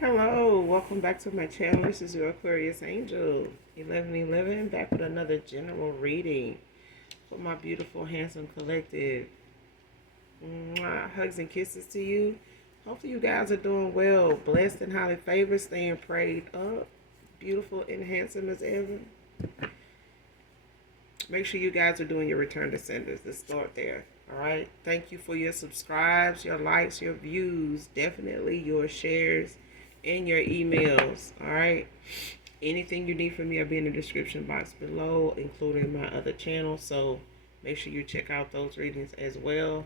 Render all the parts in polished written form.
Hello, welcome back to my channel. This is your Aquarius Angel 1111, back with another general reading for my beautiful, handsome collective. Mwah. Hugs and kisses to you. Hopefully, you guys are doing well, blessed and highly favored, staying prayed up, beautiful and handsome as ever. Make sure you guys are doing your return to senders. Let's start there. All right. Thank you for your subscribes, your likes, your views, definitely your shares, and your emails. All right. Anything you need from me will be in the description box below, including my other channel. So make sure you check out those readings as well.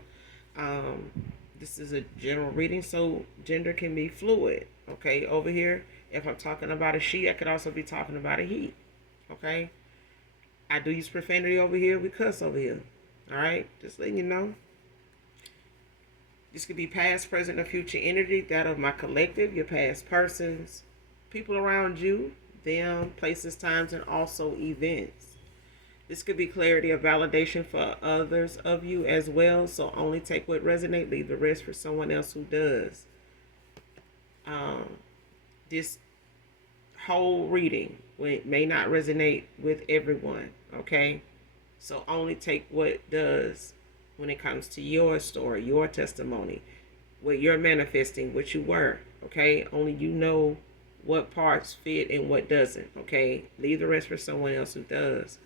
Um, this is a general reading, so gender can be fluid. Okay. Over here, if I'm talking about a she, I could also be talking about a he. Okay. I do use profanity over here. We cuss over here. All right. Just letting you know. This could be past, present, or future energy. That of my collective, your past persons, people around you, them, places, times, and also events. This could be clarity or validation for others of you as well. So only take what resonates, leave the rest for someone else who does. This whole reading may not resonate with everyone, okay? So only take what does when it comes to your story, your testimony, what you're manifesting, what you were, okay? Only you know what parts fit and what doesn't, okay? Leave the rest for someone else who does.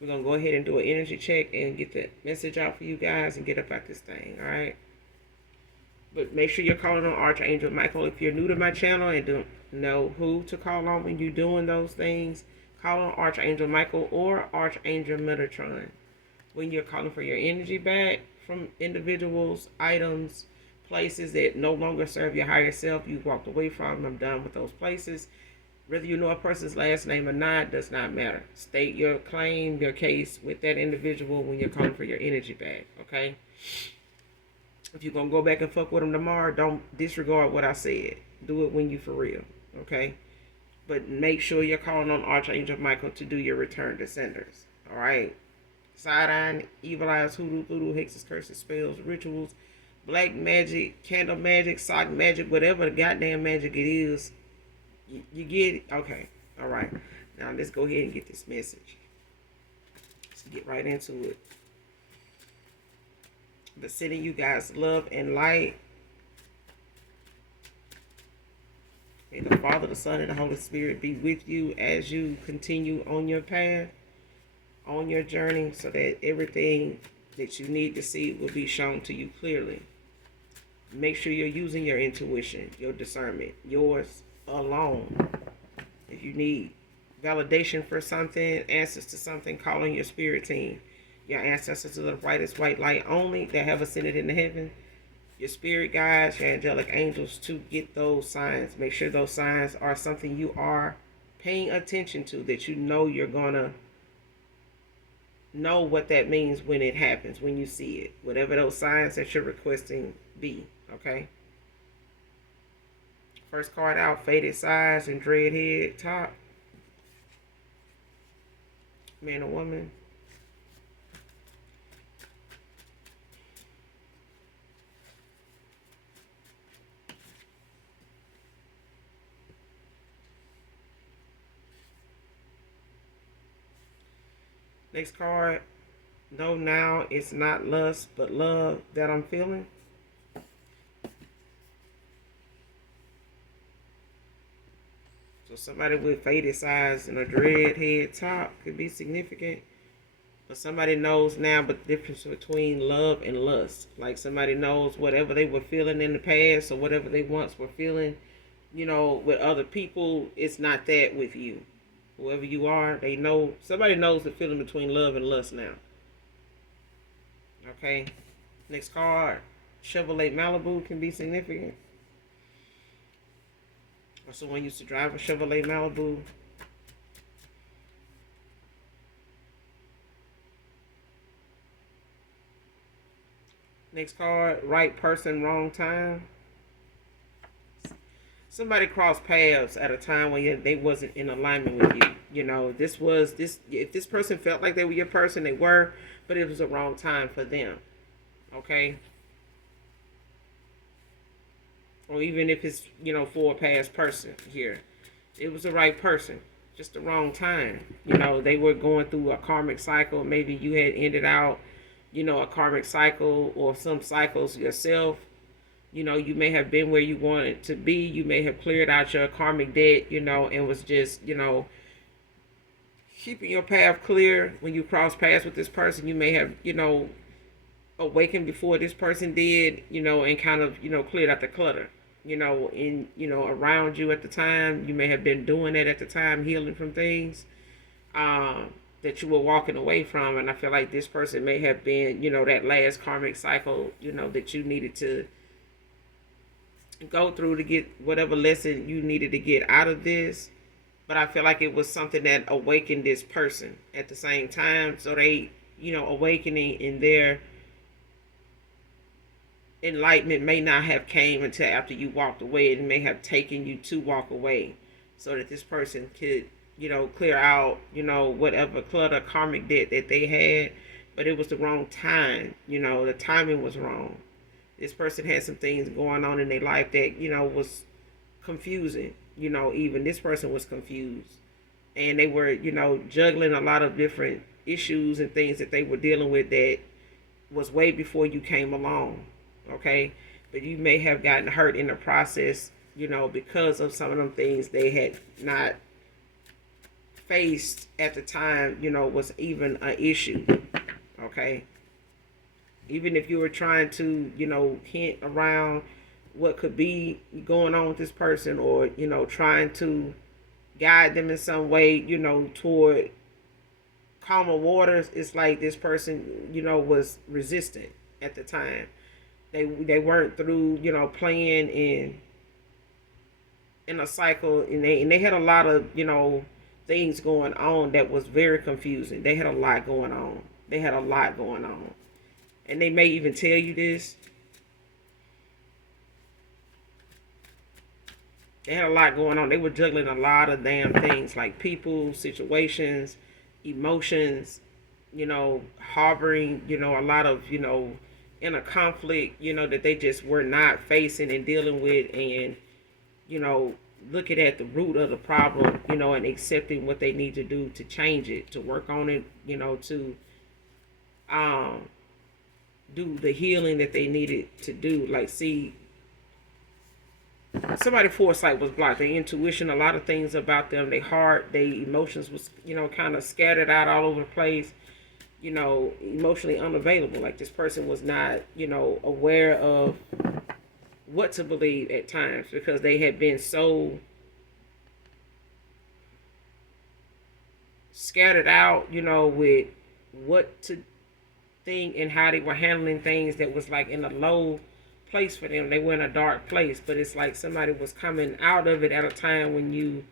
We're going to go ahead and do an energy check and get the message out for you guys and get up out this thing, all right? But make sure you're calling on Archangel Michael. If you're new to my channel and don't know who to call on when you're doing those things, call on Archangel Michael or Archangel Metatron. When you're calling for your energy back from individuals, items, places that no longer serve your higher self, you walked away from, I'm done with those places. Whether you know a person's last name or not does not matter. State your claim, your case with that individual when you're calling for your energy back, okay? If you're going to go back and fuck with them tomorrow, don't disregard what I said. Do it when you for real, okay? But make sure you're calling on Archangel Michael to do your return to senders, all right? Side-eye, evil eyes, hoodoo, voodoo, hexes, curses, spells, rituals, black magic, candle magic, sock magic, whatever the goddamn magic it is. You get it? Okay, all right. Now let's go ahead and get this message. Let's get right into it. But sending you guys love and light. May the Father, the Son, and the Holy Spirit be with you as you continue on your path, on your journey, so that everything that you need to see will be shown to you clearly. Make sure you're using your intuition, your discernment, yours alone. If you need validation for something, answers to something, call on your spirit team. Your ancestors to the brightest white light only that have ascended into heaven. Your spirit guides, your angelic angels to get those signs. Make sure those signs are something you are paying attention to, that you know you're going to know what that means when it happens, when you see it. Whatever those signs that you're requesting be, okay? First card out, faded sides and dread head top. Man or woman. Next card. No, now it's not lust, but love that I'm feeling. So somebody with faded sides and a dread head top could be significant. But somebody knows now the difference between love and lust. Like somebody knows whatever they were feeling in the past or whatever they once were feeling, you know, with other people, it's not that with you. Whoever you are, they know. Somebody knows the feeling between love and lust now. Okay. Next card. Chevrolet Malibu can be significant. Or someone used to drive a Chevrolet Malibu. Next card. Right person, wrong time. Somebody crossed paths at a time when they wasn't in alignment with you. You know, if this person felt like they were your person, they were, but it was the wrong time for them. Okay? or even if it's, for a past person here. It was the right person, just the wrong time. They were going through a karmic cycle. Maybe you had ended out, a karmic cycle or some cycles yourself. You may have been where you wanted to be. You may have cleared out your karmic debt, and was just, keeping your path clear. When you cross paths with this person, you may have, awakened before this person did, and kind of, cleared out the clutter, around you at the time. You may have been doing that at the time, healing from things that you were walking away from. And I feel like this person may have been, that last karmic cycle, that you needed to go through to get whatever lesson you needed to get out of this. But I feel like it was something that awakened this person at the same time. So they, awakening in their enlightenment may not have came until after you walked away. It may have taken you to walk away so that this person could, clear out, whatever clutter, karmic debt that they had. But it was the wrong time. The timing was wrong. This person had some things going on in their life that, was confusing. Even this person was confused. And they were, juggling a lot of different issues and things that they were dealing with that was way before you came along. Okay? But you may have gotten hurt in the process, because of some of them things they had not faced at the time, was even an issue. Okay? Even if you were trying to, hint around what could be going on with this person, or, trying to guide them in some way, toward calmer waters, it's like this person, was resistant at the time. They weren't through, playing in a cycle, and they had a lot of, things going on that was very confusing. They had a lot going on. And they may even tell you this. They had a lot going on. They were juggling a lot of damn things, like people, situations, emotions, harboring, a lot of, inner conflict, that they just were not facing and dealing with, and, looking at the root of the problem, and accepting what they need to do to change it, to work on it, to do the healing that they needed to do. Like, see, somebody's foresight was blocked. Their intuition, a lot of things about them, their heart, their emotions was, kind of scattered out all over the place, emotionally unavailable. Like, this person was not, aware of what to believe at times, because they had been so scattered out, with what to think and how they were handling things that was like in a low place for them. They were in a dark place, but it's like somebody was coming out of it at a time when you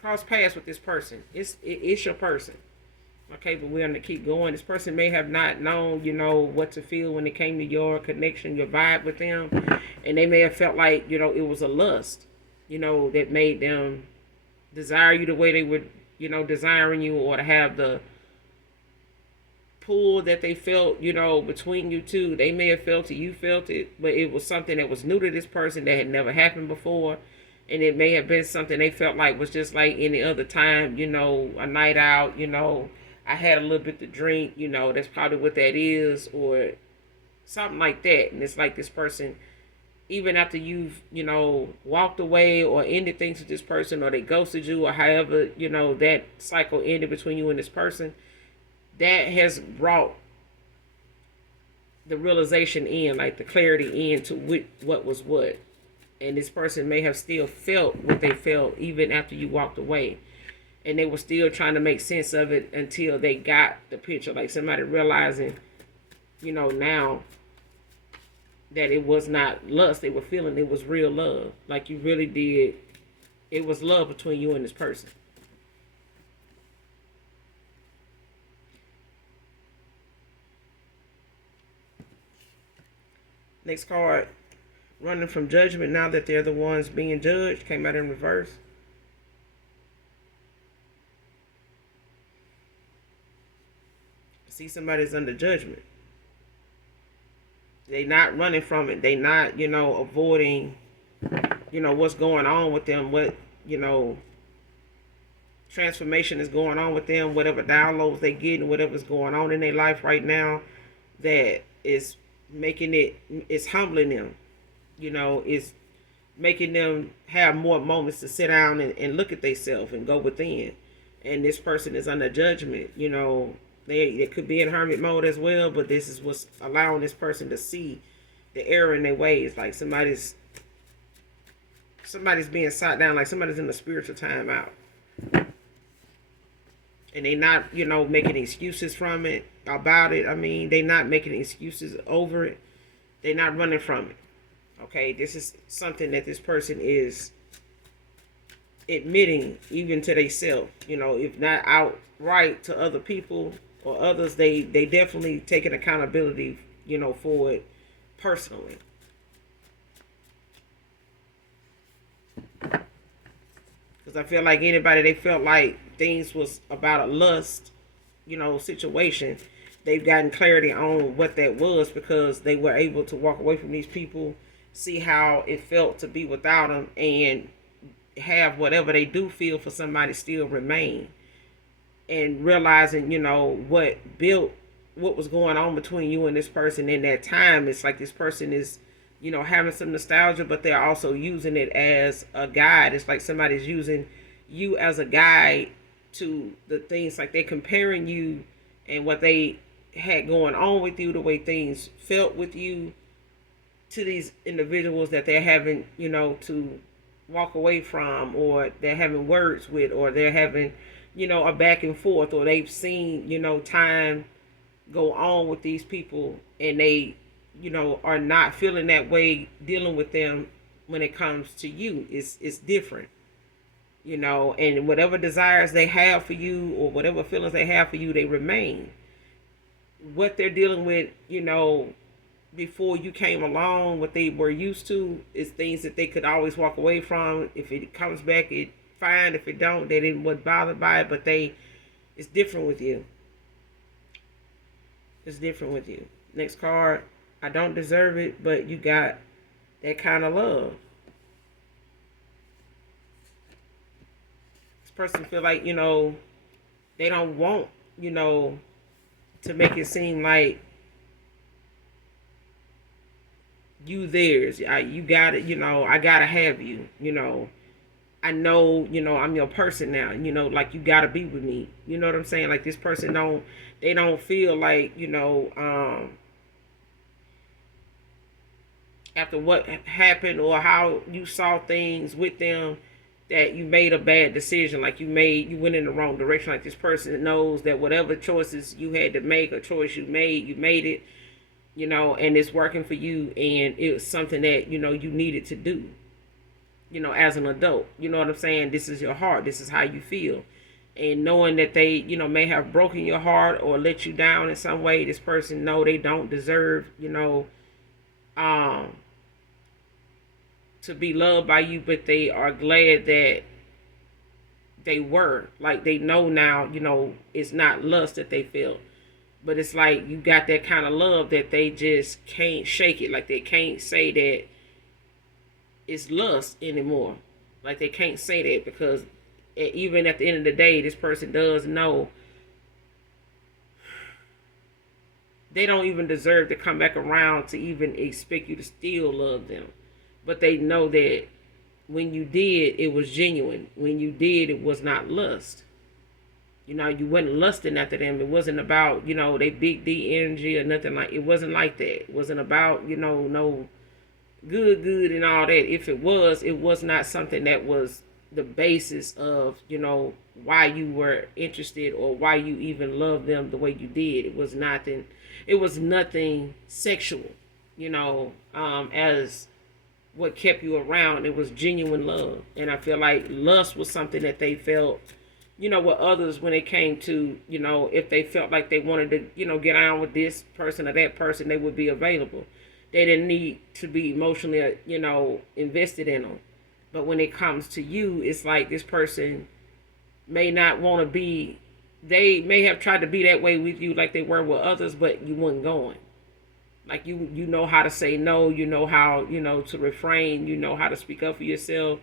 cross paths with this person. It's your person. Okay, but we're going to keep going. This person may have not known, what to feel when it came to your connection, your vibe with them. And they may have felt like, it was a lust, that made them desire you the way they were, desiring you, or to have the pull that they felt, between you two. They may have felt it, you felt it, but it was something that was new to this person that had never happened before. And it may have been something they felt like was just like any other time, a night out, I had a little bit to drink, that's probably what that is, or something like that. And it's like this person, even after you've, walked away or ended things with this person, or they ghosted you, or however, that cycle ended between you and this person, that has brought the realization in, like the clarity in to what was what. And this person may have still felt what they felt even after you walked away. And they were still trying to make sense of it until they got the picture. Like somebody realizing, now that it was not lust they were feeling, it was real love. Like you really did. It was love between you and this person. Next card, running from judgment now that they're the ones being judged, came out in reverse. See, somebody's under judgment. They not running from it. They not, avoiding, what's going on with them, what, you know, transformation is going on with them, whatever downloads they get and whatever's going on in their life right now that is making it's humbling them, is making them have more moments to sit down and look at themselves and go within. And this person is under judgment, they could be in hermit mode as well, but this is what's allowing this person to see the error in their ways. Like somebody's being sat down, like somebody's in a spiritual timeout. And they not, making excuses from it, about it. I mean, they not making excuses over it. They not running from it. Okay, this is something that this person is admitting even to themselves. If not outright to other people or others, they definitely taking accountability, for it personally. Because I feel like anybody, they felt like things was about a lust, situation, they've gotten clarity on what that was because they were able to walk away from these people, see how it felt to be without them, and have whatever they do feel for somebody still remain. And realizing, what was going on between you and this person in that time. It's like this person is, having some nostalgia, but they're also using it as a guide. It's like somebody's using you as a guide to the things, like they're comparing you and what they had going on with you, the way things felt with you, to these individuals that they're having, to walk away from, or they're having words with, or they're having, a back and forth, or they've seen, time go on with these people, and they, are not feeling that way dealing with them when it comes to you. It's different. And whatever desires they have for you or whatever feelings they have for you, they remain. What they're dealing with, before you came along, what they were used to is things that they could always walk away from. If it comes back, it fine. If it don't, they didn't was bothered by it, but it's different with you. It's different with you. Next card, I don't deserve it, but you got that kind of love. Person feel like, they don't want, to make it seem like you theirs. You got it, I gotta have you, I know, I'm your person now, like you gotta be with me. You know what I'm saying? Like this person they don't feel like, after what happened or how you saw things with them, that you made a bad decision, like you went in the wrong direction. Like this person knows that whatever choices you had to make, a choice you made it, and it's working for you, and it was something that, you needed to do, as an adult. You know what I'm saying? This is your heart. This is how you feel. And knowing that they, may have broken your heart or let you down in some way, this person know they don't deserve, to be loved by you, but they are glad that they were. Like they know now, it's not lust that they feel, but it's like you got that kind of love that they just can't shake it. Like they can't say that it's lust anymore. Like they can't say that because even at the end of the day, this person does know they don't even deserve to come back around to even expect you to still love them. But they know that when you did, it was genuine. When you did, it was not lust. You wasn't lusting after them. It wasn't about, they big D energy or nothing like. It wasn't like that. It wasn't about, no good and all that. If it was not something that was the basis of, why you were interested or why you even loved them the way you did. It was nothing. It was nothing sexual, as what kept you around. It was genuine love. And I feel like lust was something that they felt, with others when it came to, if they felt like they wanted to, get on with this person or that person, they would be available. They didn't need to be emotionally, invested in them. But when it comes to you, it's like this person may not want to be, they may have tried to be that way with you like they were with others, but you weren't going. Like you know how to say no, you know how, to refrain, you know how to speak up for yourself.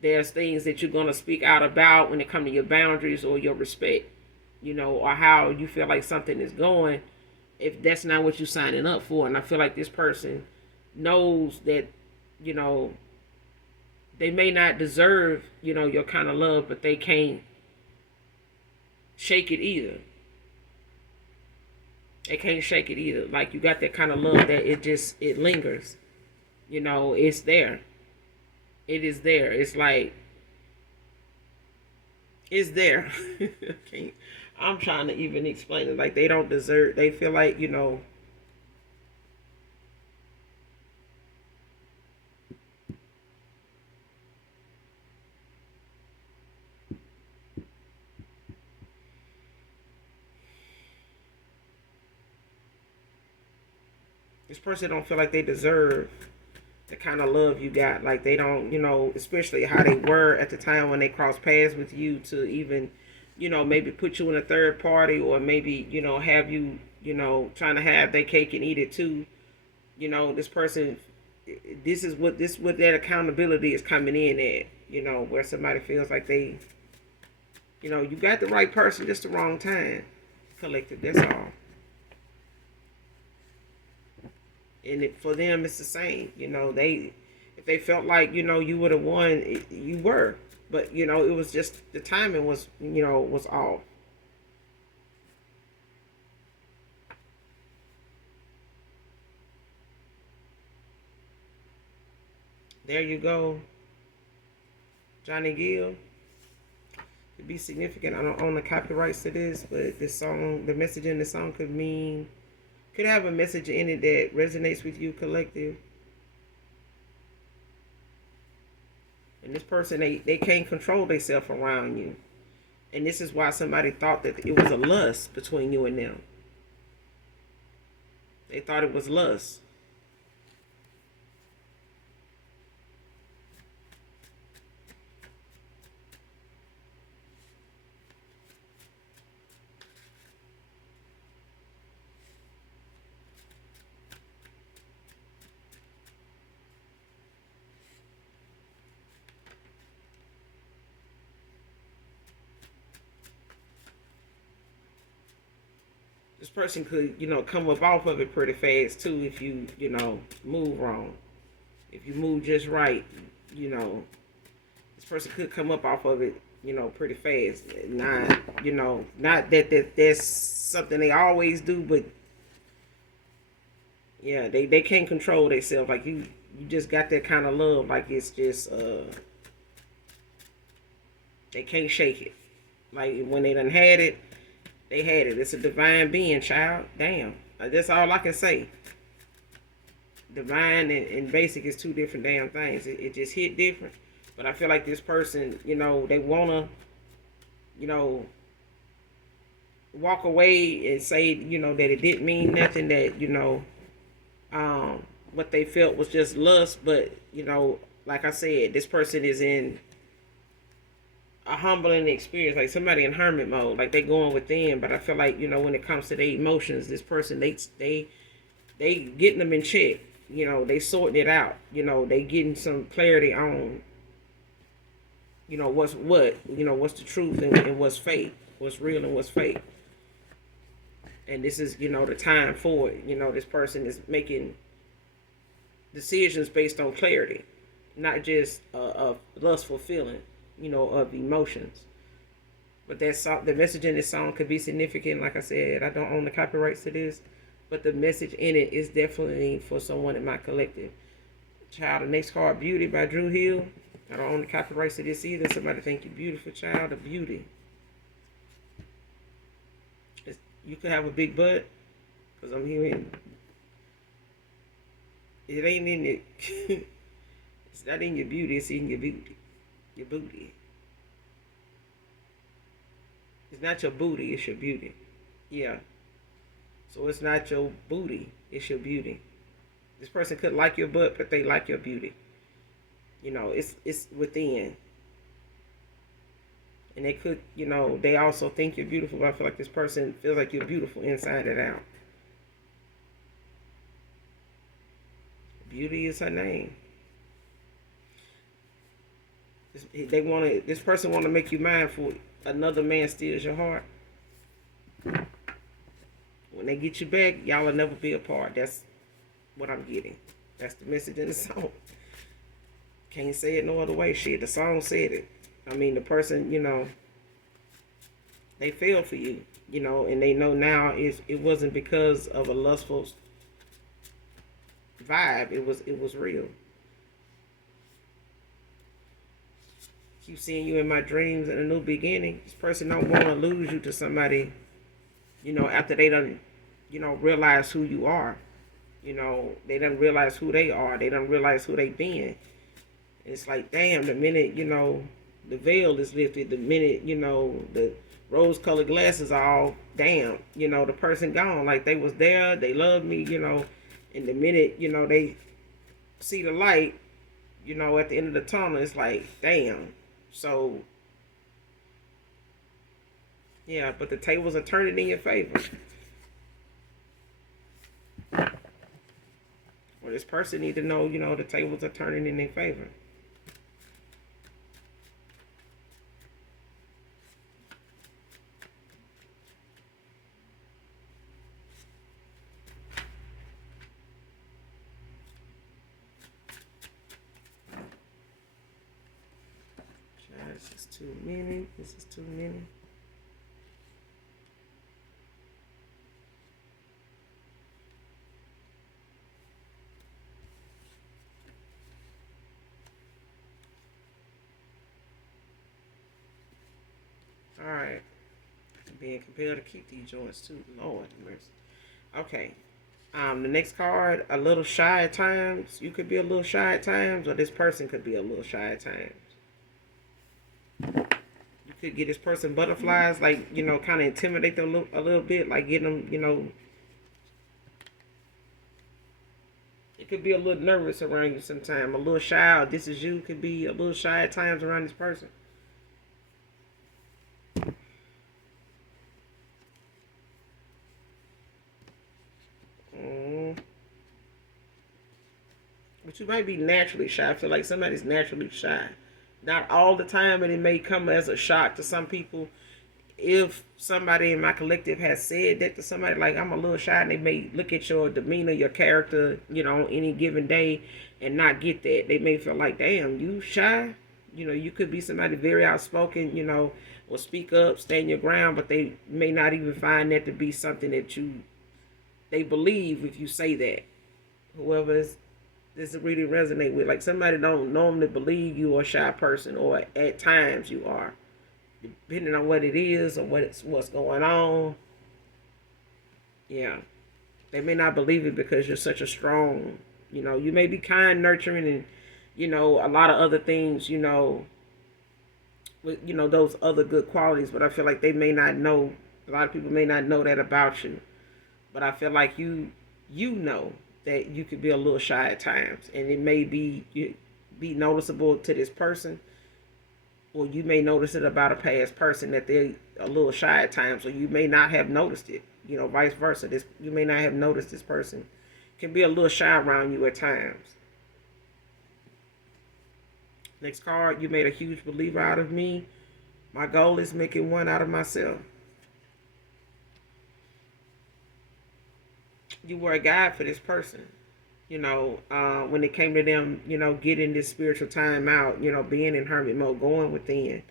There's things that you're gonna speak out about when it comes to your boundaries or your respect, or how you feel like something is going, if that's not what you're signing up for. And I feel like this person knows that, you know, they may not deserve, your kind of love, but they can't shake it either. They can't shake it either. Like, you got that kind of love that it lingers. It's there. It is there. It's like, it's there. I'm trying to even explain it. Like, they don't deserve, they feel like, this person don't feel like they deserve the kind of love you got. Like, they don't, especially how they were at the time when they crossed paths with you, to even, maybe put you in a third party, or maybe, have you, trying to have their cake and eat it too. This person, this what that accountability is coming in at, where somebody feels like they, you got the right person, just the wrong time. Collective, that's all. And for them, it's the same. They, if they felt like, you would have won, you were, but it was just the timing was, was off. There you go, Johnny Gill. To be significant, I don't own the copyrights to this, but this song, the message in the song could have a message in it that resonates with you, collective. And this person, they can't control themselves around you. And this is why somebody thought that it was a lust between you and them. They thought it was lust. This person could, come up off of it pretty fast too, if you, move wrong. If you move just right, you know, this person could come up off of it, pretty fast. Not, not that that's something they always do, but yeah, they can't control themselves. Like, you just got that kind of love. Like, it's just they can't shake it. Like, when they done had it, they had it. It's a divine being, child. Damn. That's all I can say. Divine and basic is two different damn things. It just hit different. But I feel like this person, they wanna, you know, walk away and say, that it didn't mean nothing, that, what they felt was just lust. But, like I said, this person is in a humbling experience, like somebody in hermit mode, like they going within. But I feel like, when it comes to their emotions, this person, they getting them in check. They sorting it out. They getting some clarity on, what's what, what's the truth, and what's fake, what's real and what's fake. And this is, the time for it. This person is making decisions based on clarity, not just a lustful feeling, of emotions. But that song, the message in this song could be significant. Like I said, I don't own the copyrights to this, but the message in it is definitely for someone in my collective. Child, the next card, Beauty by Drew Hill. I don't own the copyrights to this either. Somebody think you're beautiful, child, of beauty. You could have a big butt, because I'm hearing it ain't in it. It's not in your beauty, it's in your beauty. Your booty. It's not your booty, it's your beauty. Yeah. So it's not your booty, it's your beauty. This person could like your butt, but they like your beauty. It's within. And they could, they also think you're beautiful, but I feel like this person feels like you're beautiful inside and out. Beauty is her name. This person want to make you mindful. Another man steals your heart. When they get you back, y'all will never be apart. That's what I'm getting. That's the message in the song. Can't say it no other way. Shit, the song said it. I mean, the person, they fell for you, and they know now it wasn't because of a lustful vibe. It was real. Keep seeing you in my dreams and a new beginning. This person don't want to lose you to somebody, after they done, realize who you are. They don't realize who they are. They don't realize who they been. It's like, damn, the minute, the veil is lifted, the minute, the rose-colored glasses are all, damn, the person gone. Like, they was there, they loved me, and the minute, they see the light, at the end of the tunnel, it's like, damn. So, yeah, but the tables are turning in your favor. Well, this person need to know, the tables are turning in their favor. This is too many. This is too many. All right. I'm being compelled to keep these joints too. Lord have mercy. Okay. The next card, a little shy at times. You could be a little shy at times, or this person could be a little shy at times. You could get this person butterflies, like, kind of intimidate them a little bit, like getting them, it could be a little nervous around you sometime. A little shy, this is you, could be a little shy at times around this person. But you might be naturally shy. I feel like somebody's naturally shy. Not all the time, and it may come as a shock to some people. If somebody in my collective has said that to somebody, like, I'm a little shy, and they may look at your demeanor, your character, on any given day and not get that. They may feel like, damn, you shy? You could be somebody very outspoken, will speak up, stand your ground, but they may not even find that to be something that they believe if you say that. Whoever is this really resonate with. Like, somebody don't normally believe you are a shy person, or at times you are. Depending on what it is or what's going on. Yeah. They may not believe it because you're such a strong, you may be kind, nurturing, and, a lot of other things, with, those other good qualities, but I feel like they may not know, a lot of people may not know that about you. But I feel like you know that you could be a little shy at times, and it may be noticeable to this person, or you may notice it about a past person that they're a little shy at times, or you may not have noticed it. Vice versa. You may not have noticed this person can be a little shy around you at times. Next card, you made a huge believer out of me. My goal is making one out of myself. You were a guide for this person. When it came to them, getting this spiritual time out, being in hermit mode, going within,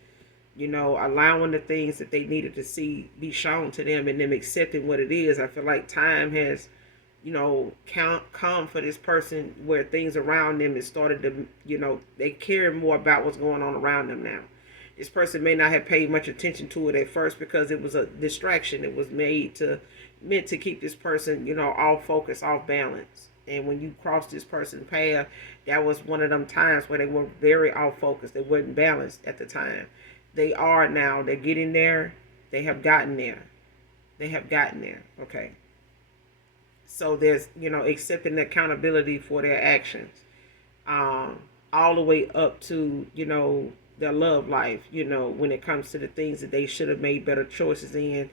allowing the things that they needed to see be shown to them, and them accepting what it is. I feel like time has, come for this person, where things around them has started to, they care more about what's going on around them now. This person may not have paid much attention to it at first because it was a distraction. It was meant to keep this person, off focus, off balance. And when you cross this person's path, that was one of them times where they were very off focus. They weren't balanced at the time. They are now. They're getting there. They have gotten there. They have gotten there. Okay. So there's, accepting the accountability for their actions. All the way up to, their love life, when it comes to the things that they should have made better choices in,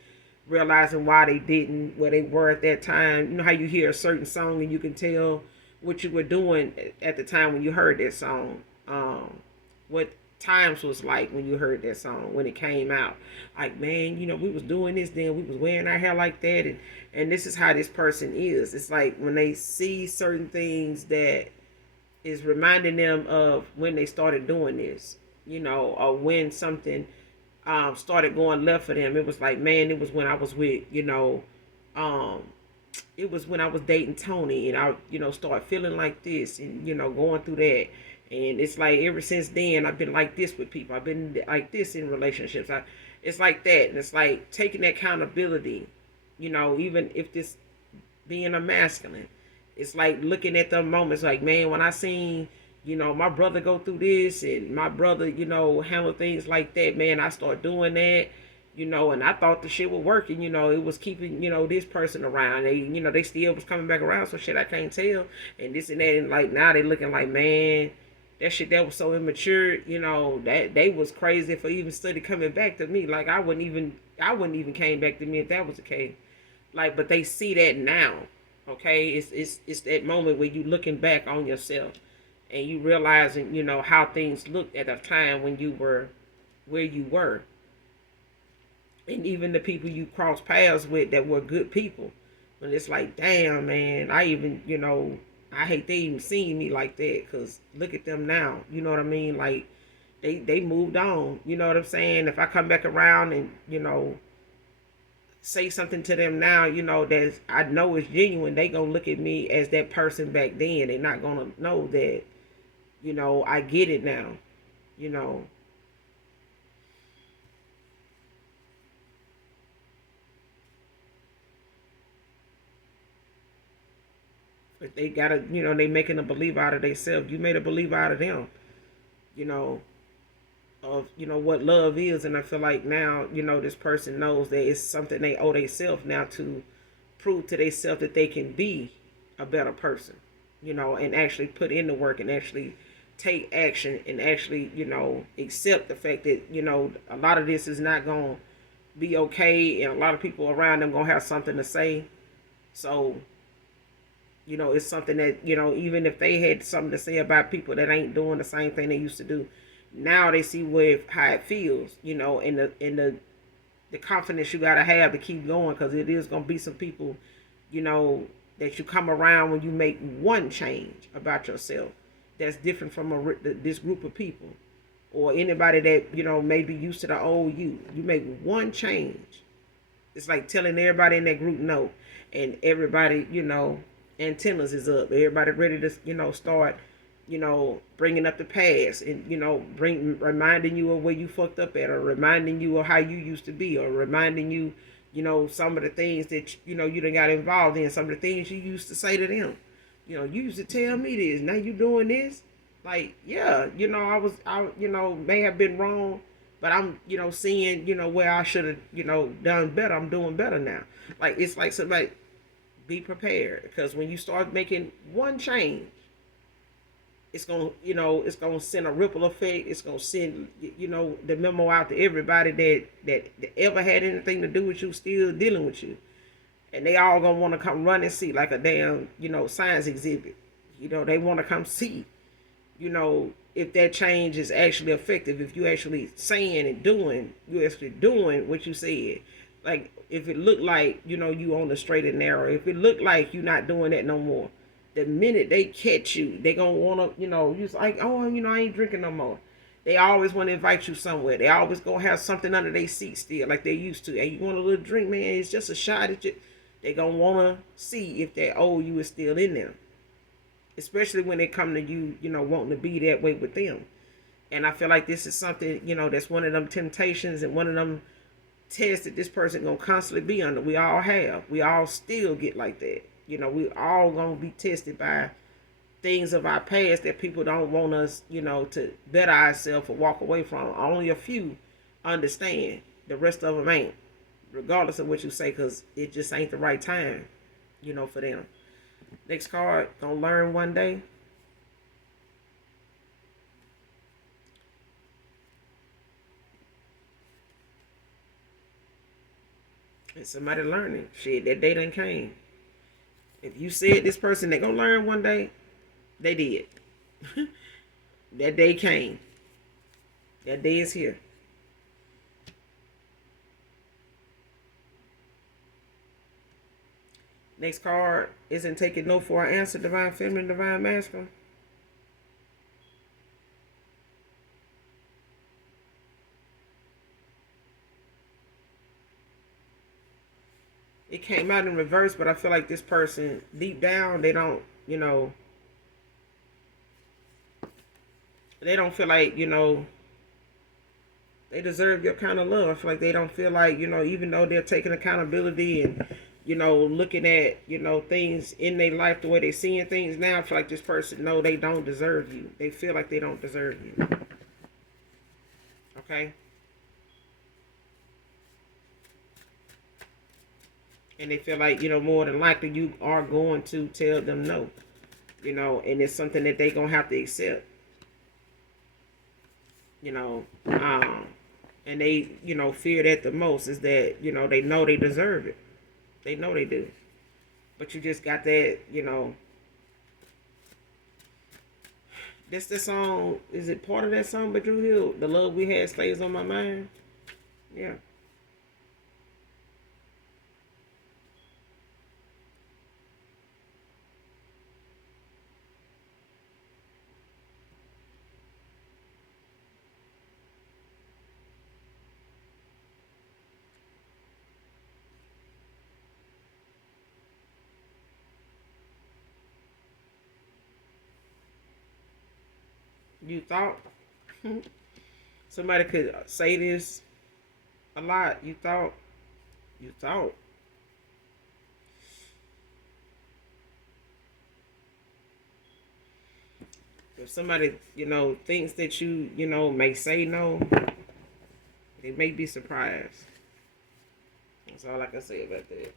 realizing why they didn't, where they were at that time. You know how you hear a certain song and you can tell what you were doing at the time when you heard that song. What times was like when you heard that song when it came out. Like, man, we was doing this then, we was wearing our hair like that, and this is how this person is. It's like when they see certain things that is reminding them of when they started doing this, or when something started going left for them. It was like, man, it was when I was with, um, it was when I was dating Tony, and I, started feeling like this, and going through that. And it's like ever since then I've been like this with people. I've been like this in relationships. It's like that, and it's like taking accountability. Even if this being a masculine, it's like looking at the moments. Like, man, when I seen my brother go through this, and my brother handle things like that, man, I start doing that. And I thought the shit was working. It was keeping this person around. They still was coming back around. So shit, I can't tell, and this and that, and like now they looking like, man, that shit that was so immature. That they was crazy for even study coming back to me. Like I wouldn't even came back to me if that was the case. Like, but they see that now. Okay, it's that moment where you looking back on yourself, and you realizing how things looked at a time when you were where you were, and even the people you crossed paths with that were good people. When it's like, damn, man, I even I hate they even seeing me like that, because look at them now. You know what I mean? Like they moved on. You know what I'm saying? If I come back around and say something to them now, that I know is genuine, they gonna look at me as that person back then. They're not gonna know that, I get it now. You know, if they gotta, they making a believer out of themselves. You made a believer out of them. You know, of what love is, and I feel like now, this person knows that it's something they owe themselves now to prove to themselves that they can be a better person, and actually put in the work and actually take action and actually, accept the fact that, a lot of this is not going to be okay, and a lot of people around them going to have something to say. So, it's something that, even if they had something to say about people that ain't doing the same thing they used to do, now they see how it feels, and the confidence you gotta have to keep going, because it is gonna be some people, you know, that you come around when you make one change about yourself that's different from this group of people, or anybody that may be used to the old you. You make one change, it's like telling everybody in that group no, and everybody antennas is up. Everybody ready to start bringing up the past, and reminding you of where you fucked up at, or reminding you of how you used to be, or reminding you, some of the things that you done got involved in, some of the things you used to say to them. You used to tell me this. Now you doing this. Like, yeah, I may have been wrong, but I'm, seeing, where I should have, done better. I'm doing better now. Like, it's like somebody, be prepared, because when you start making one change, it's gonna send a ripple effect. It's gonna send the memo out to everybody that ever had anything to do with you, still dealing with you, and they all gonna want to come run and see, like a damn science exhibit. They want to come see if that change is actually effective, if you actually saying and doing, you actually doing what you said. Like, if it looked like you on the straight and narrow, if it looked like you not doing that no more, the minute they catch you, they gonna wanna, you're like, oh, I ain't drinking no more. They always want to invite you somewhere. They always gonna have something under their seat still, like they used to. Hey, you want a little drink, man? It's just a shot at you. They gonna wanna see if that old you is still in them, especially when they come to you, wanting to be that way with them. And I feel like this is something, that's one of them temptations and one of them tests that this person gonna constantly be under. We all have. We all still get like that. We all gonna be tested by things of our past that people don't want us, to better ourselves or walk away from. Only a few understand. The rest of them ain't. Regardless of what you say, because it just ain't the right time, for them. Next card, gonna learn one day. And somebody learning. Shit, that day done came. If you said this person, they gonna learn one day, They did. That day came. That day is here. Next card isn't taking no for an answer. Divine feminine, divine masculine. It came out in reverse, but I feel like this person, deep down, they don't, they don't feel like, they deserve your kind of love. I feel like they don't feel like, even though they're taking accountability and, looking at, things in their life the way they're seeing things now, I feel like this person, no, they don't deserve you. They feel like they don't deserve you. Okay? And they feel like, more than likely you are going to tell them no. And it's something that they going to have to accept. You know, and they, fear that the most is that, they know they deserve it. They know they do. But you just got that, This the song, is it part of that song by Drew Hill? The love we had stays on my mind. Yeah. You thought somebody could say this a lot. You thought. If somebody, thinks that you, may say no, they may be surprised. That's all I can say about that.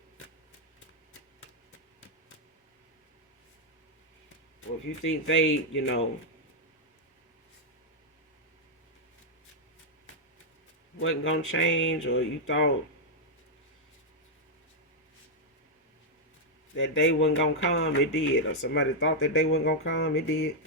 Or if you think they, wasn't gonna change, or you thought that day wasn't gonna come, it did. Or somebody thought that day wasn't gonna come, it did.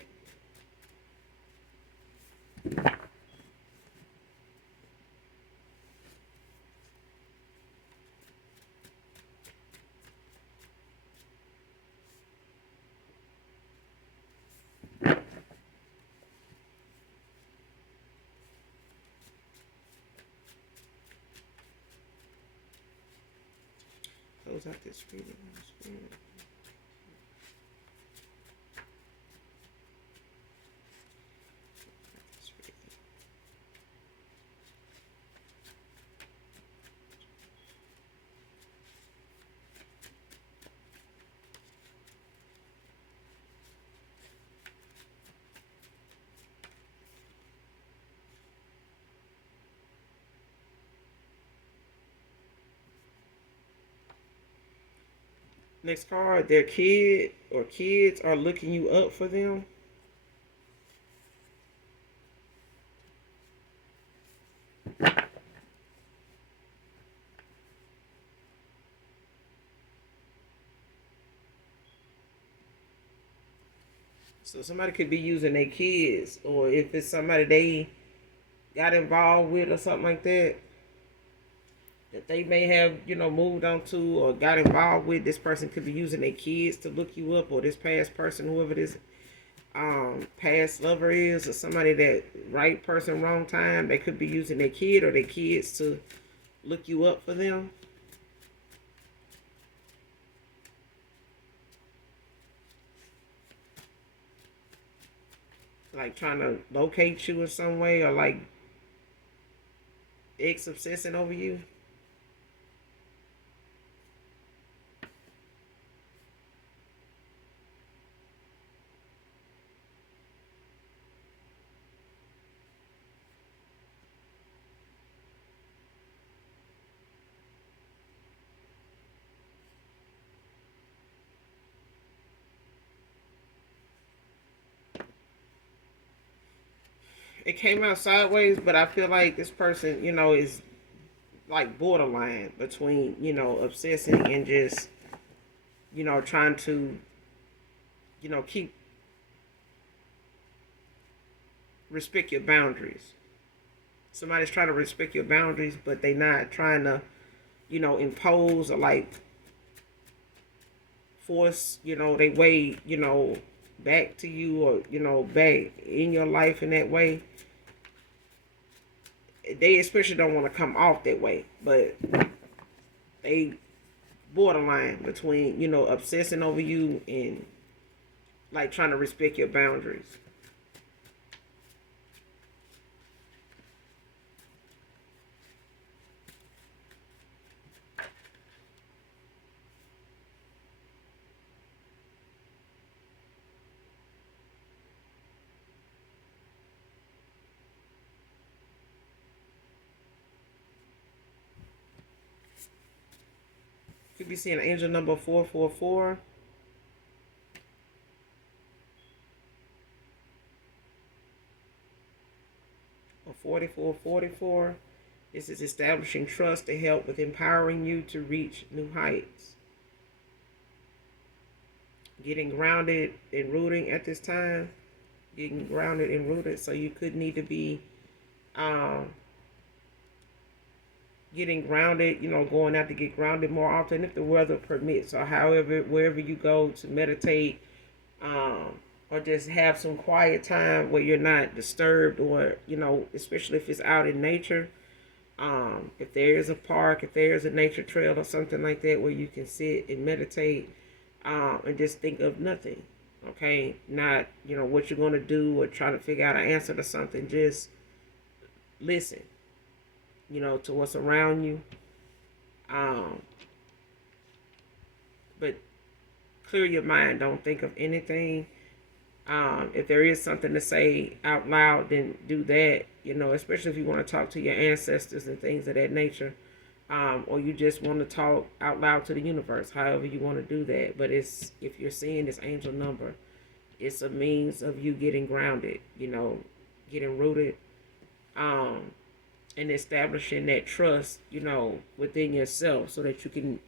Close out this reading. Next card, their kid or kids are looking you up for them. So somebody could be using their kids, or if it's somebody they got involved with or something like that, that they may have, moved on to or got involved with, this person could be using their kids to look you up, or this past person, whoever this past lover is, or somebody that right person, wrong time, they could be using their kid or their kids to look you up for them. Like trying to locate you in some way, or like ex obsessing over you. It came out sideways, but I feel like this person, is like borderline between, obsessing and just, trying to, keep respect your boundaries. Somebody's trying to respect your boundaries, but they not trying to, impose or like force, they way, back to you or, back in your life in that way. They especially don't want to come off that way, but they borderline between, obsessing over you and like trying to respect your boundaries. Could be seeing angel number 444 or 4444. This is establishing trust to help with empowering you to reach new heights. Getting grounded and rooting at this time. Getting grounded and rooted. So you could need to be um, getting grounded, going out to get grounded more often if the weather permits, or however, wherever you go to meditate, or just have some quiet time where you're not disturbed, or, especially if it's out in nature. If there is a park, if there is a nature trail or something like that where you can sit and meditate, and just think of nothing. Okay, not what you're gonna do or trying to figure out an answer to something. Just listen, to what's around you. Um, but clear your mind. Don't think of anything. If there is something to say out loud, then do that. Especially if you want to talk to your ancestors and things of that nature, or you just want to talk out loud to the universe. However you want to do that. But if you're seeing this angel number, it's a means of you getting grounded. Getting rooted. And establishing that trust, within yourself, so that you can,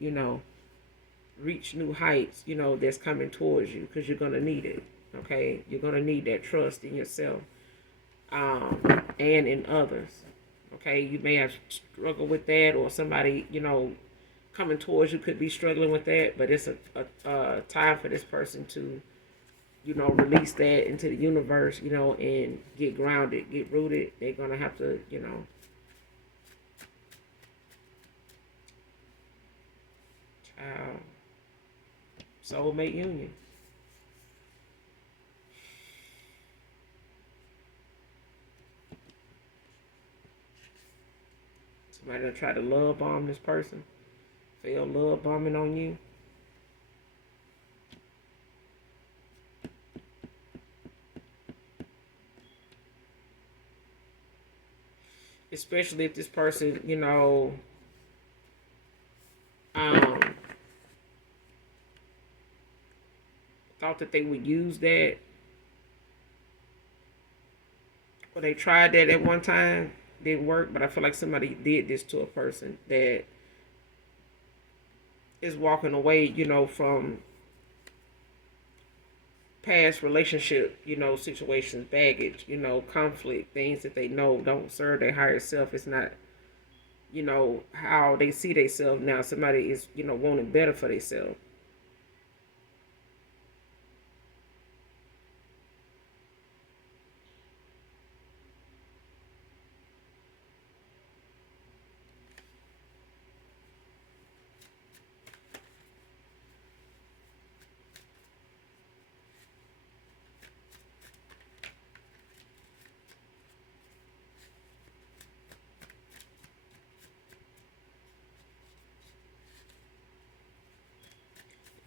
reach new heights, that's coming towards you, because you're gonna need it. Okay, you're gonna need that trust in yourself, and in others. Okay, you may have struggled with that, or somebody, coming towards you could be struggling with that, but it's a time for this person to, release that into the universe, and get grounded, get rooted. They're gonna have to, soulmate union. Somebody gonna try to love bomb this person. Fail love bombing on you. Especially if this person, um, thought that they would use that, or they tried that at one time, didn't work. But I feel like somebody did this to a person that is walking away, from past relationship, situations, baggage, conflict, things that they know don't serve their higher self. It's not, how they see themselves now. Somebody is, wanting better for themselves.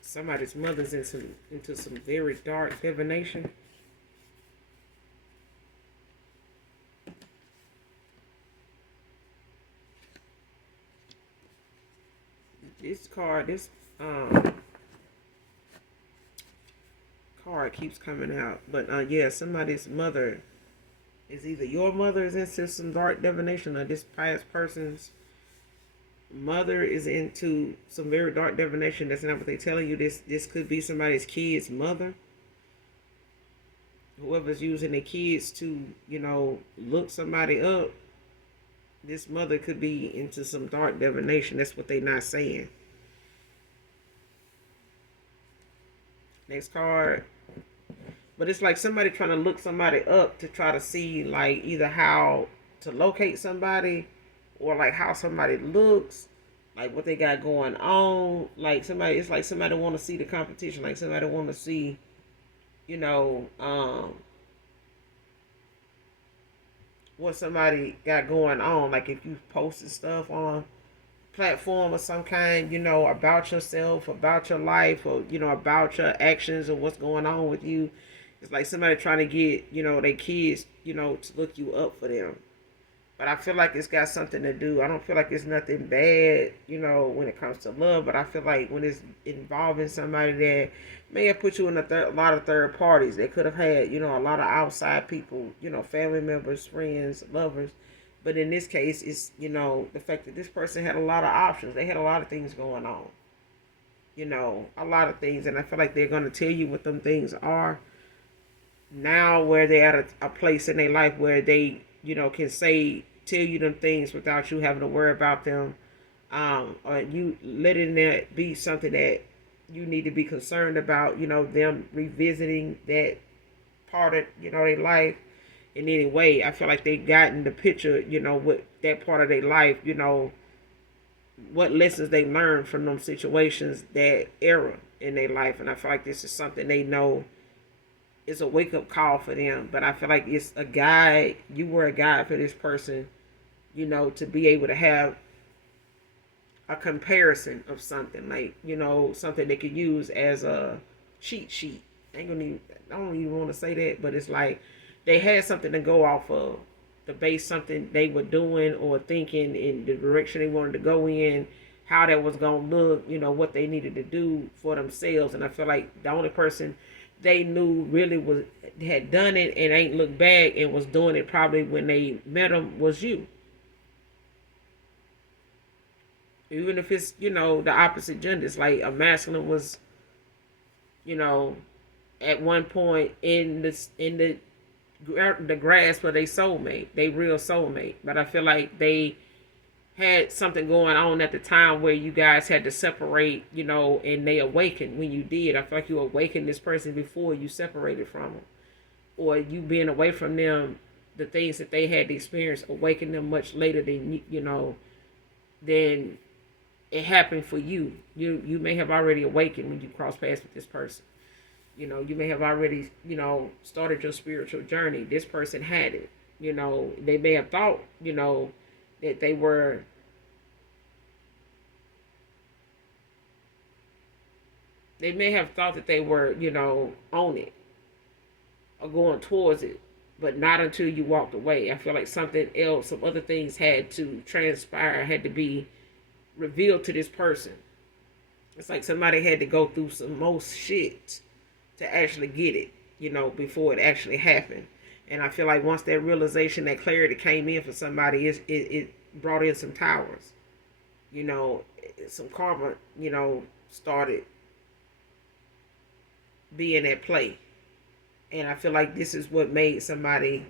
Somebody's mother's into some very dark divination. This card keeps coming out, but yeah, somebody's mother is either your mother is into some dark divination, or this past person's mother is into some very dark divination. That's not what they're telling you. This could be somebody's kid's mother. whoever's using their kids to, look somebody up, this mother could be into some dark divination. That's what they not saying. Next card. But it's like somebody trying to look somebody up to try to see like either how to locate somebody or like how somebody looks, like what they got going on. Like somebody, it's like somebody want to see the competition. Like somebody want to see, you know, what somebody got going on. Like if you posted stuff on platform of some kind, about yourself, about your life, or about your actions or what's going on with you. It's like somebody trying to get, their kids, to look you up for them. But I feel like it's got something to do. I don't feel like it's nothing bad, when it comes to love. But I feel like when it's involving somebody that may have put you in a lot of third parties, they could have had, a lot of outside people, family members, friends, lovers. But in this case, it's, the fact that this person had a lot of options. They had a lot of things going on, a lot of things. And I feel like they're going to tell you what them things are now, where they're at a place in their life where they, can tell you them things without you having to worry about them, or you letting that be something that you need to be concerned about, them revisiting that part of, their life in any way. I feel like they gotten the picture, with that part of their life, what lessons they learned from them situations, that era in their life. And I feel like this is something they know is a wake up call for them. But I feel like it's a guide. You were a guide for this person, to be able to have a comparison of something, like, something they could use as a cheat sheet. I don't even want to say that, but it's like they had something to go off of, to base something they were doing or thinking in the direction they wanted to go in, how that was going to look, what they needed to do for themselves. And I feel like the only person they knew really had done it and ain't looked back and was doing it probably when they met them was you. Even if it's, the opposite gender. It's like a masculine was, you know, at one point in the grasp of their soulmate, they real soulmate. But I feel like they had something going on at the time where you guys had to separate, and they awakened when you did. I feel like you awakened this person before you separated from them, or you being away from them, the things that they had to experience awakened them much later than than it happened for you. You may have already awakened when you cross paths with this person. You may have already, started your spiritual journey. This person had it. They may have thought, that they were on it or going towards it, but not until you walked away. I feel like something else, some other things had to transpire, had to be revealed to this person. It's like somebody had to go through some most shit to actually get it, before it actually happened. And I feel like once that realization, that clarity came in for somebody, it brought in some towers. Some karma, started being at play. And I feel like this is what made somebody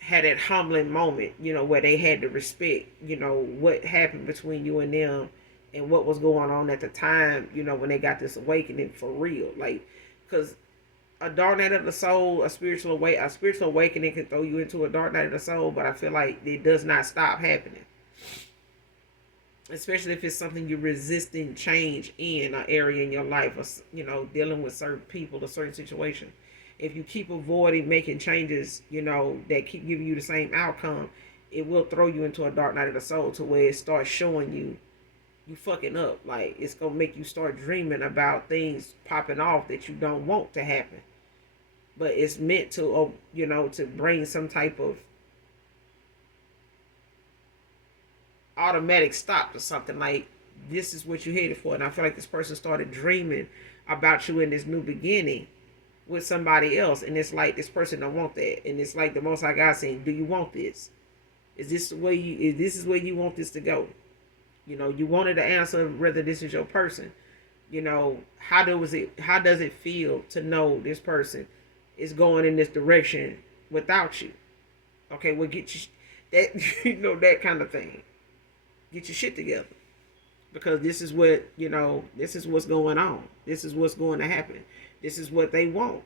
had that humbling moment, where they had to respect, what happened between you and them and what was going on at the time, when they got this awakening for real. Like, because a dark night of the soul, a spiritual awakening can throw you into a dark night of the soul, but I feel like it does not stop happening. Especially if it's something you're resisting change in an area in your life, or dealing with certain people or certain situation. If you keep avoiding making changes, that keep giving you the same outcome, it will throw you into a dark night of the soul, to where it starts showing you fucking up. Like, it's gonna make you start dreaming about things popping off that you don't want to happen, but it's meant to, to bring some type of automatic stop to something. Like, this is what you headed for. And I feel like this person started dreaming about you in this new beginning with somebody else, and it's like this person don't want that. And it's like the Most High God saying, do you want this? Is this where you want this to go? You wanted to answer whether this is your person. How does it feel to know this person is going in this direction without you. Okay, well, get you that that kind of thing. Get your shit together, because this is what this is what's going on. This is what's going to happen. This is what they want.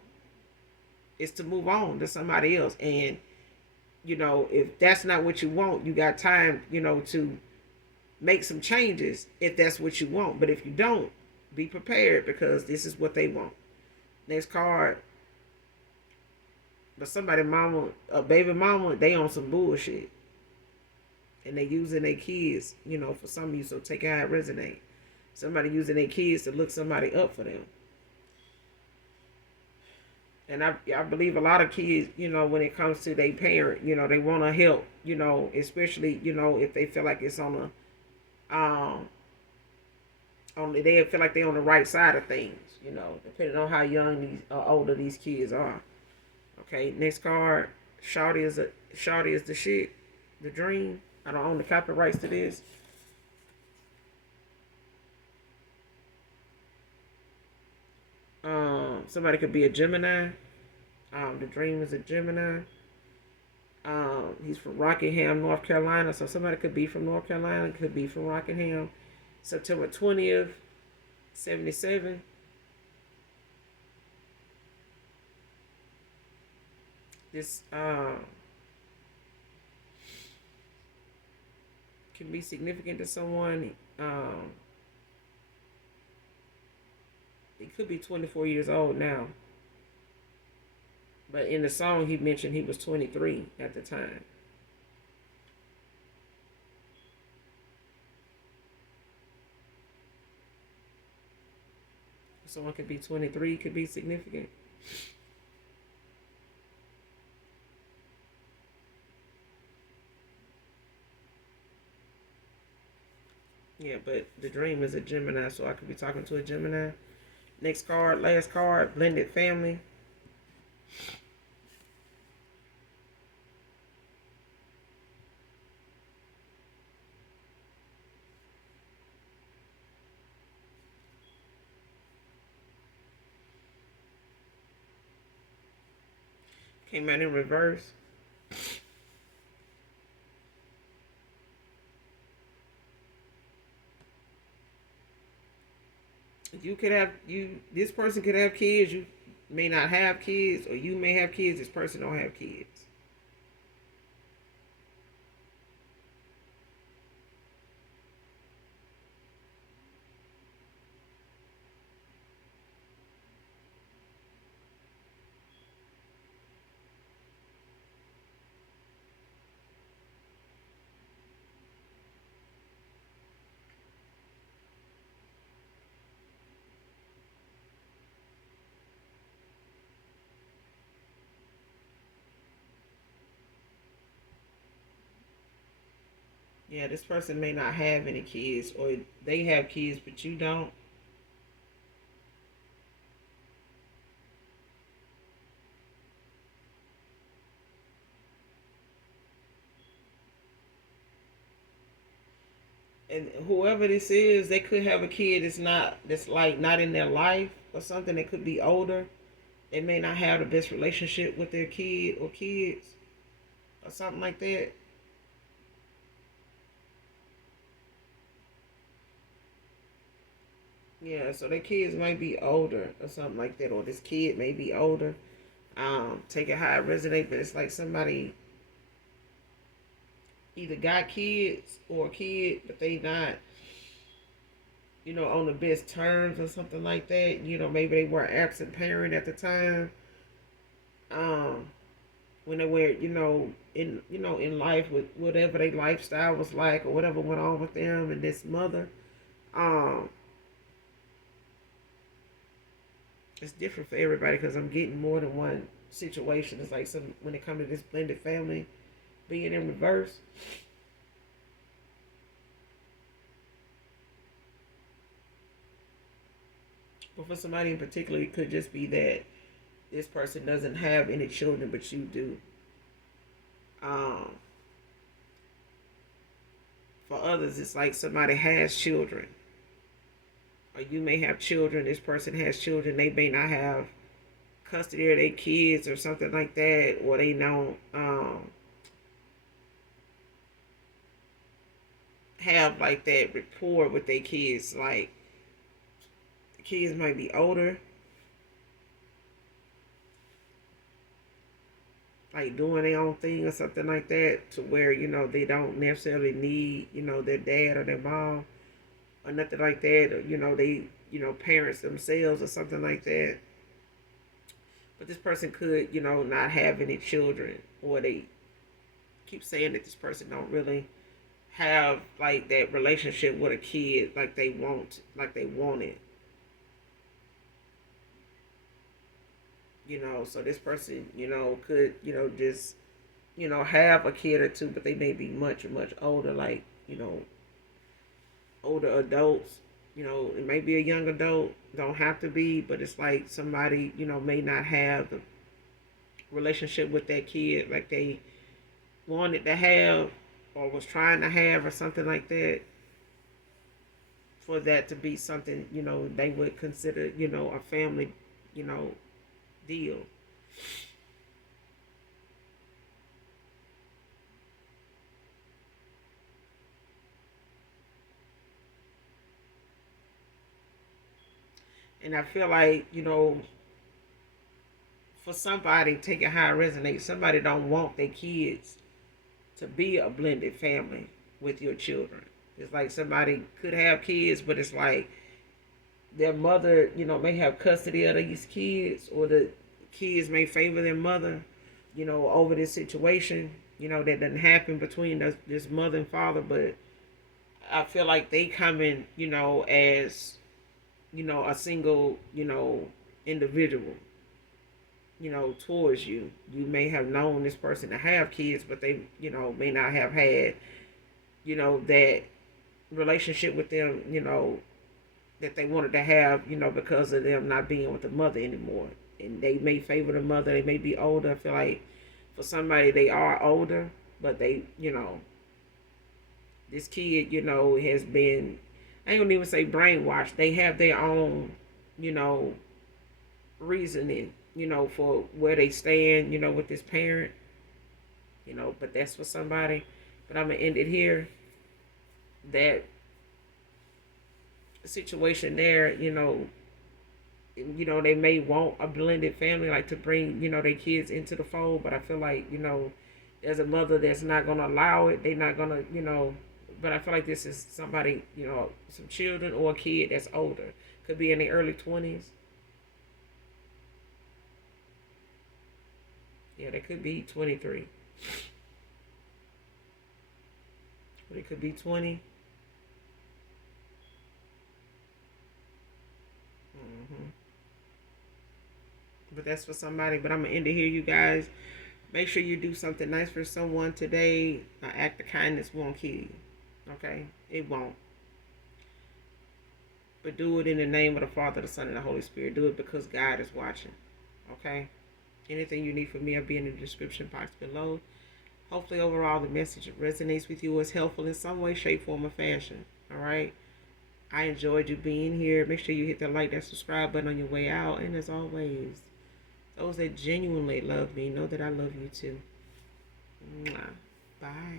Is to move on to somebody else, and if that's not what you want, you got time, to make some changes if that's what you want. But if you don't, be prepared, because this is what they want. Next card. But somebody mama, a baby mama, they on some bullshit. And they using their kids, for some of you, so take it how it resonate. Somebody using their kids to look somebody up for them. And I believe a lot of kids, when it comes to their parent, they want to help, especially, if they feel like it's they feel like they're on the right side of things, depending on how young these older these kids are. Okay, next card. Shawty is the shit, the dream. I don't own the copyrights to this. Somebody could be a Gemini. The dream is a Gemini. He's from Rockingham, North Carolina. So somebody could be from North Carolina, could be from Rockingham. September 20th, 77. This can be significant to someone. He could be 24 years old now. But in the song, he mentioned he was 23 at the time. Someone could be 23, could be significant. Yeah, but the dream is a Gemini, so I could be talking to a Gemini. Next card, last card, blended family. Came out in reverse. This person could have kids, you may not have kids, or you may have kids, this person don't have kids. Yeah, this person may not have any kids, or they have kids, but you don't. And whoever this is, they could have a kid that's like not in their life or something. They could be older. They may not have the best relationship with their kid or kids or something like that. Yeah, so their kids might be older or something like that, or this kid may be older. Take it how it resonate, but it's like somebody either got kids or a kid, but they not, on the best terms or something like that. Maybe they were an absent parent at the time. Um, when they were, in life with whatever their lifestyle was like or whatever went on with them and this mother. Um, it's different for everybody, because I'm getting more than one situation. It's like when it comes to this blended family being in reverse. But for somebody in particular, it could just be that this person doesn't have any children, but you do. Um, for others, it's like somebody has children, or you may have children. This person has children. They may not have custody of their kids or something like that, or they don't have like that rapport with their kids. Like the kids might be older, like doing their own thing or something like that, to where they don't necessarily need their dad or their mom or nothing like that, or they parents themselves or something like that. But this person could not have any children, or they keep saying that this person don't really have like that relationship with a kid like they want it. So this person could just have a kid or two, but they may be much much older, like older adults. It may be a young adult, don't have to be, but it's like somebody may not have the relationship with that kid like they wanted to have or was trying to have or something like that, for that to be something they would consider a family you know deal. And I feel like for somebody, taking how it resonates, somebody don't want their kids to be a blended family with your children. It's like somebody could have kids, but it's like their mother, may have custody of these kids, or the kids may favor their mother, over this situation, that doesn't happen between this mother and father. But I feel like they come in, as, a single, individual, towards you. You may have known this person to have kids, but they, may not have had, that relationship with them, that they wanted to have, because of them not being with the mother anymore. And they may favor the mother. They may be older. I feel like for somebody they are older, but they, this kid, has been, I ain't gonna even say brainwashed. They have their own, you know, reasoning, for where they stand, with this parent, but that's for somebody. But I'm gonna end it here. That situation there, they may want a blended family, like to bring, their kids into the fold, but I feel like, there's a mother that's not gonna allow it. They're not gonna, but I feel like this is somebody, some children or a kid that's older. Could be in the early 20s. Yeah, they could be 23. Or they could be 20. hmm But that's for somebody. But I'm going to end it here, you guys. Make sure you do something nice for someone today. An act of kindness won't kill you. Okay? It won't. But do it in the name of the Father, the Son, and the Holy Spirit. Do it because God is watching. Okay? Anything you need from me, I'll be in the description box below. Hopefully, overall, the message resonates with you, is helpful in some way, shape, form, or fashion. All right? I enjoyed you being here. Make sure you hit the like and subscribe button on your way out. And as always, those that genuinely love me know that I love you too. Mwah. Bye.